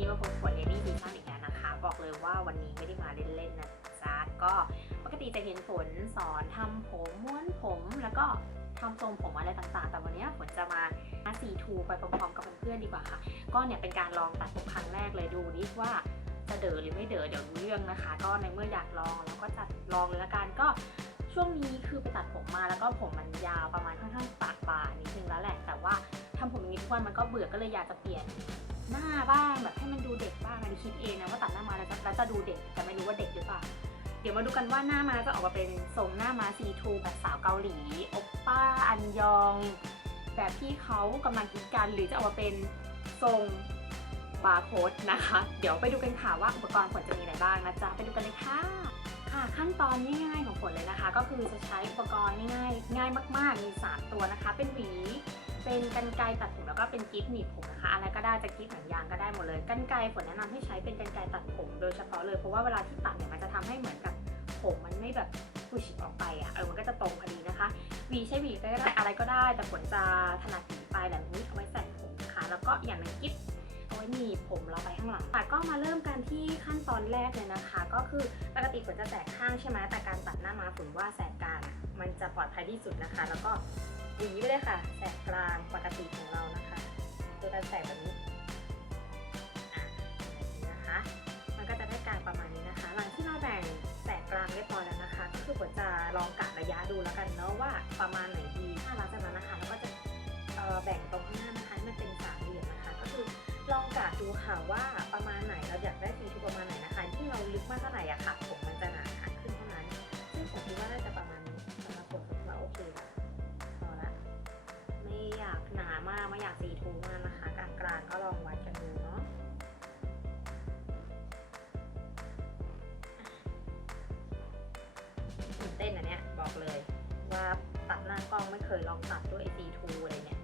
นี้มาพบกับเรนนี่ซีซั่นอีกแล้วนะคะ บอกเลยว่าวันนี้ไม่ได้มาเล่นๆนะจ๊ะก็ปกติจะเห็นฝนสอนทำผมม้วนผมแล้วก็ทำทรงผมอะไรต่างๆ แต่วันนี้ฝนจะมาซีทูไปพร้อมๆกับเพื่อนๆดีกว่าค่ะ ก็เนี่ยเป็นการลองตัดผมครั้งแรกเลยดูดิว่าจะเด๋อหรือไม่เด๋อเดี๋ยวรู้เรื่องนะคะ ก็ในเมื่ออยากลองแล้วก็จัดลองเลยละกันก็ช่วงนี้คือไปตัดผมมาแล้วก็ผมมันยาวประมาณค่อนข้างปากบานิดนึงแล้วแหละ แต่ว่าทำผมอย่างนี้ทุกวันมันก็เบื่อก็เลยอยากจะเปลี่ยน หน้าบ้างแบบให้มันดูเด็กบ้างอันนี้คิดเองนะว่าตัดหน้ามาแล้วจะแล้วจะดูเด็กแต่ไม่รู้ว่าเด็กหรือเปล่า เดี๋ยวมาดูกันว่าหน้ามาจะออกมาเป็นทรงหน้ามาซีทูแบบสาวเกาหลีโอปป้าอันยอง แบบที่เขากำลังคิดกันหรือจะออกมาเป็นทรงบาร์โค้ดนะคะ เดี๋ยวไปดูกันค่ะว่าอุปกรณ์ฝนจะมีอะไรบ้างนะจ๊ะไปดูกันเลยค่ะค่ะขั้นตอนง่ายๆของฝนเลยนะคะ ก็คือจะใช้อุปกรณ์ง่ายๆง่ายมาก ๆ มี 3 ตัวนะคะ เป็นหวี เป็นกันไกรตัดผมแล้วก็เป็นกิฟต์หนีบผมนะคะ อะไรก็ได้จะกิฟต์หนังยางก็ได้หมดเลยกันไกรฝนแนะนำให้ใช้เป็นกันไกรตัดผมโดยเฉพาะเลยเพราะว่าเวลาที่ตัดเนี่ยมันจะทำให้เหมือนกับผมมันไม่แบบพุชออกไปอะเออมันก็จะตรงพอดีนะคะวีใช้วีก็ได้อะไรก็ได้ แต่ฝนจะถนัดหวีปลายแบบนี้เอาไว้ใส่ผมนะคะ แล้วก็อย่างหนึ่งกิฟต์เอาไว้หนีบผมเราไปข้างหลังค่ก็มาเริ่มกันที่ขั้นตอนแรกเลยนะคะ ก็คือปกติฝนจะแสกข้างใช่ไหมแต่การตัดหน้ามาฝนว่าแสกกลางมันจะปลอดภัยที่สุดนะคะ แล้วก็ หวีไปเลยค่ะ แสกกลางปกติของเรานะคะโดยการแสกแบบนี้อะนะคะ มันก็จะได้กลางประมาณนี้นะคะ หลังที่เราแบ่งแสกกลางเรียบร้อยแล้วนะคะ ก็คือฝนจะลองกะระยะดูแล้วกันเนาะว่าประมาณไหนดีถ้าหลังจากนั้นนะคะเราก็จะแบ่งตรงข้างหน้านะคะมันเป็นสามเหลี่ยมนะคะ ก็คือลองกะดูค่ะว่าประมาณไหนเราอยากได้สีทุกประมาณไหนนะคะที่เราลึกมากเท่าไหร่อะค่ะผมมันจะหนาขึ้นเท่านั้นซึ่งผมคิดว่าน่าจะประมาณนี้สำหรับผมผมว่าโอเค อยากสีทูมากนะคะกลางกลางๆก็ลองวัดกันดูเนาะตื่นเต้นอันเนี้ยบอกเลยว่าตัดหน้ากล้องไม่เคยลองตัดด้วยซีทูอะไรเนี่ย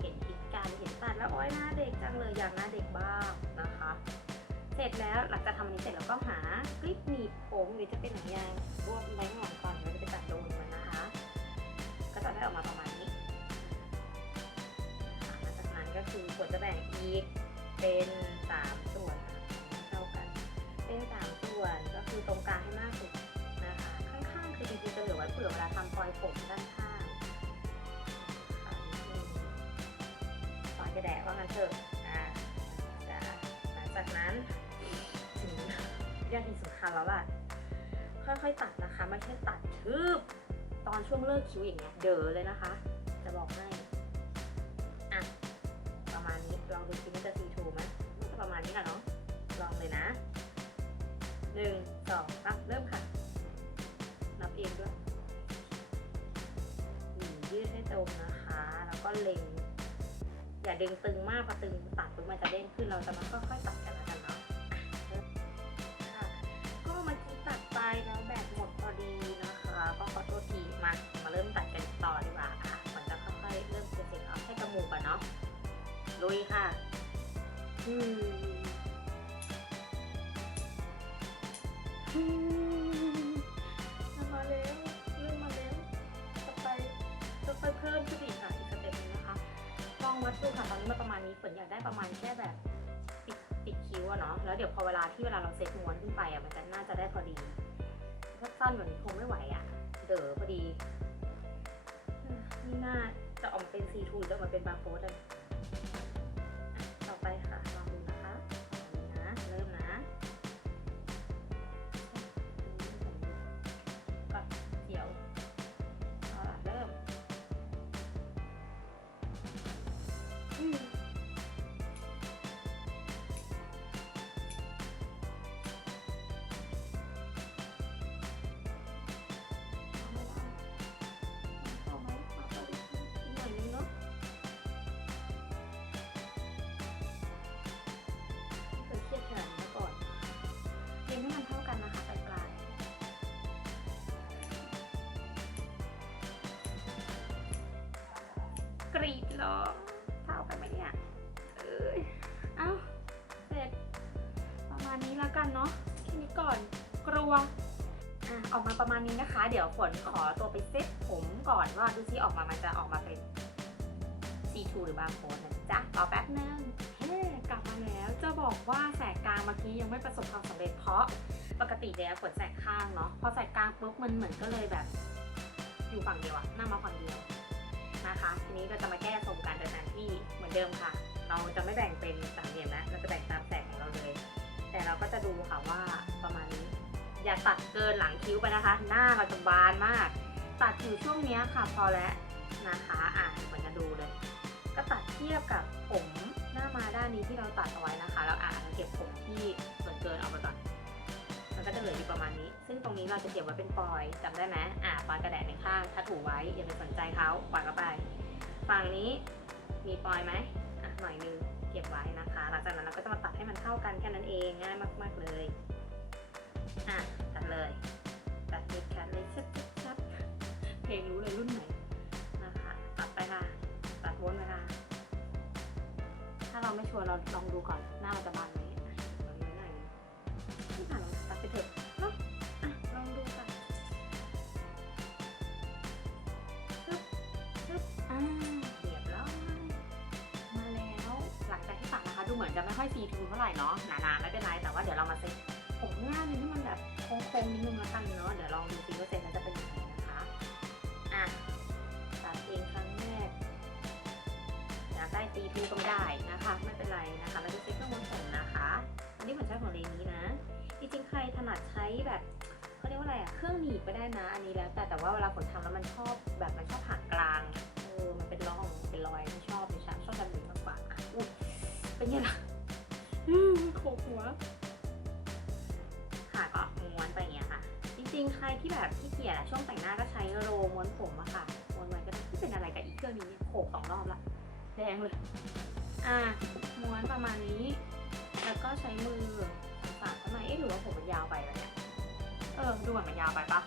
เห็นคิดการเห็นตัดแล้วโอ้ยหน้าเด็กจังเลยอยากหน้าเด็กบ้างนะคะ เสร็จแล้วหลังจากทำอันนี้เสร็จเราก็หากลิปหนีบผมหรือจะเป็นหนังยางรวบไว้ข้างหงก่อนเราจะไปตัดโดนมันนะคะ ก็จะได้ออกมาประมาณ คือควรจะแบ่งอีกเป็นสามส่วนเท่ากัน เป็นสามส่วนก็คือตรงกลางให้มากสุดนะคะข้างๆคือจริงๆจะเหลือไว้เผื่อเวลาทำปลอยผมด้านข้างค่ะนิดนึงปลอยกระแดะว่างั้นเถอะอ่าจ้ะหลังจากนั้นถึงเรื่องที่สำคัญแล้วล่ะค่อยๆตัดนะคะไม่ใช่ตัดชืบตอนช่วงเลิกคิ้วอย่างเงี้ยเด๋อเลยนะคะ จะบอกให้ ลองดูซิว่าจะซีทูไหมประมาณนี้ค่ะเนาะลองเลยนะหนึ่งสองปั๊บเริ่มค่ะ นับเองด้วยหวียืดให้ตรงนะคะ แล้วก็เล็ง อย่าดึงตึงมากพอตึงตัดปุ๊บมันจะเด้งขึ้นเราจะมาค่อยๆตัดกัน ลุยค่ะ อืมมาแล้วเริ่มมาแล้วต่อไปค่อยๆเพิ่มขึ้นอีกค่ะอีกสเต็ปหนึงนะคะลองวัดดูค่ะตอนนี้มาประมาณนี้ฝนอยากได้ประมาณแค่แบบปิดปิดคิ้วอะเนาะแล้วเดี๋ยวพอเวลาที่เวลาเราเซ็ตม้วนขึ้นไปอะมันจะน่าจะได้พอดีถ้าสั้นแบบนี้คงไม่ไหวอะเด๋อพอดีนี่น่าจะออกเป็นซีทูหรือจะออกมาเป็นบาร์โค้ดเล เหรอเท่ากันไหมเนี่ย เอ้ย เอ้า เสร็จ ประมาณนี้แล้วกันเนาะแค่นี้ก่อนกลัวอะออกมาประมาณนี้นะคะ เดี๋ยวฝนขอตัวไปเซ็ตผมก่อนว่าดูซิออกมามันจะออกมาเป็น C2 หรือบาร์โค้ดนะจ๊ะรอแป๊บนึงเฮ้กลับมาแล้วจะบอกว่าแสกกลางเมื่อกี้ยังไม่ประสบความสำเร็จเพราะปกติแล้วฝนแสกข้างเนาะพอแสกกลางปุ๊บมันเหมือนก็เลยแบบ อยู่ฝั่งเดียวอะหน้ามาฝั่งเดียว นะคะ ทีนี้เราจะมาแก้ทรงการเดินทางที่เหมือนเดิมค่ะ เราจะไม่แบ่งเป็นสามเหลี่ยมแล้วเราจะแบ่งตามแสงของเราเลย แต่เราก็จะดูค่ะว่าประมาณนี้ อย่าตัดเกินหลังคิ้วไปนะคะ หน้าเราจะบานมาก ตัดอยู่ช่วงนี้ค่ะพอแล้วนะคะอะเหมือนจะดูเลย ก็ตัดเทียบกับผมหน้ามาด้านนี้ที่เราตัดเอาไว้นะคะ แล้วอะเราเก็บผมที่ส่วนเกินออกไปก่อน มันก็จะเหลืออยู่ประมาณนี้ ซึ่งตรงนี้เราจะเก็บไว้เป็นปลอยจำได้ไหมอะปลอยกระแดดในข้างถ้าถูไว้อย่าไปสนใจเขาปล่อยเข้าไป ฝั่งนี้มีปลอยไหมอะหน่อยนึงเก็บไว้นะคะ หลังจากนั้นเราก็จะมาตัดให้มันเท่ากันแค่นั้นเองง่ายมาก ๆเลยอะตัดเลยตัดเด็ดขาดเลยชัดชัดๆเพลงรู้เลยรุ่นไหนนะคะตัดไปค่ะตัดวนไปค่ะถ้าเราไม่ชัวร์เราลองดูก่อนหน้าเราจะบานไหม เหมือนจะไม่ค่อยซีทูเท่าไหร่เนาะหนาๆไม่เป็นไรแต่ว่าเดี๋ยวเรามาเซ็ตผมหน้าเลยให้มันแบบโค้งๆนิดนึงแล้วกันเนาะเดี๋ยวลองดูซิว่าเซ็ตมันจะเป็นยังไงนะคะอะตัดเองครั้งแรกอยากได้ตีทูก็ไม่ได้นะคะ ไม่เป็นไรนะคะเราจะใช้เครื่องมือผมนะคะ อันนี้ผมใช้ของเลนี้นะจริงๆใครถนัดใช้แบบเขาเรียกว่าอะไรอะเครื่องหนีบก็ได้นะ อันนี้แล้วแต่แต่ว่าเวลาฝนทำแล้วมันชอบแบบมันชอบผ่ากลางเออมันเป็นร่องเป็นรอย เป็นไงล่ะอืมโขกหัว ค่ะก็ม้วนไปอย่างเงี้ยค่ะ จริงๆ ใครที่แบบขี้เกียจอะช่วงแต่งหน้าก็ใช้โรลม้วนผมอะค่ะม้วนไว้ก็ได้ไม่เป็นอะไรกับอีกเครื่องนี้เนี่ยโขกสองรอบละแดงเลย อะม้วนประมาณนี้ แล้วก็ใช้มือสาดเข้ามาเอ๊ะหรือว่าผมมันยาวไปแล้วเนี่ยเออดูเหมือนมันยาวไปปะ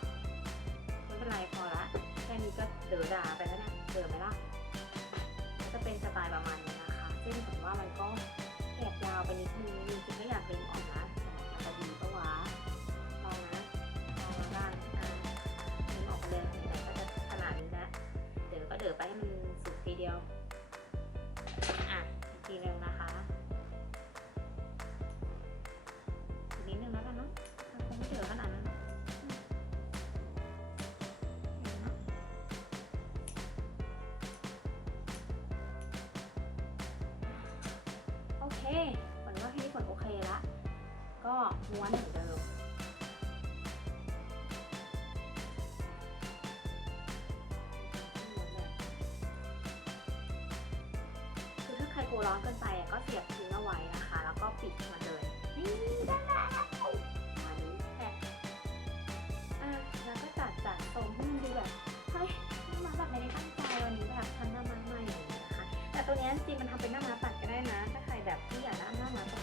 ไม่เป็นไรพอละแค่นี้ก็เด๋อดาไปแล้วเนี่ยเด๋อไหมล่ะ ก็ม้วนเหมือนเดิม คือถ้าใครกลัวร้อนเกินไปอะก็เสียบทิ้งเอาไว้นะคะ แล้วก็ปิดมันเลย นี่ได้แล้วมานี้แหละอะแล้วก็จัดจัดทรงให้มันดูแบบเฮ้ยหน้าม้าแบบไม่ได้ตั้งใจวันนี้แบบทำหน้าม้าใหม่อย่างนี้นะคะ แต่ตัวนี้จริงมันทำเป็นหน้าม้าปัดก็ได้นะ ถ้าใครแบบที่อยากได้หน้าม้าตร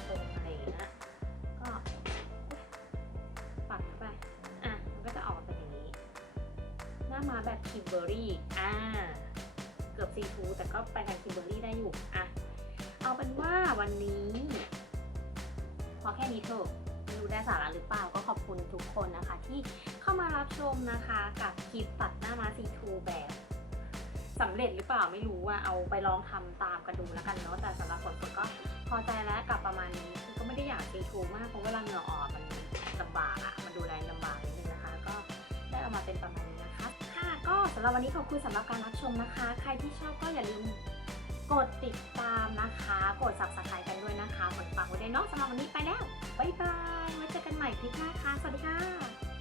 มาแบบคิมเบอรี่อ่าเกือบซีทูแต่ก็ไปทางคิมเบอรี่ได้อยู่อะเอาเป็นว่าวันนี้พอแค่นี้เถอะไม่รู้ได้สาระหรือเปล่าก็ขอบคุณทุกคนนะคะ ที่เข้ามารับชมนะคะกับคลิปตัดหน้ามาซีทูแบบสำเร็จหรือเปล่าไม่รู้ว่าเอาไปลองทำตามกันดูแล้วกันเนาะแต่สำหรับผลก็พอใจแล้วกับประมาณนี้คือก็ไม่ได้อยากซีทูมากเพราะเวลาเหงื่อออกมันลำบากอะมันดูแลลำบากนิดนึงนะคะ ก็ได้เอามาเป็นประมาณนี้ สำหรับวันนี้ขอบคุณสำหรับการรับชมนะคะ ใครที่ชอบก็อย่าลืมกดติดตามนะคะ กด subscribe กันด้วยนะคะกดฝากไว้ด้วยเนาะสำหรับวันนี้ไปแล้ว บ๊ายบายไว้เจอกันใหม่คลิปหน้าค่ะ สวัสดีค่ะ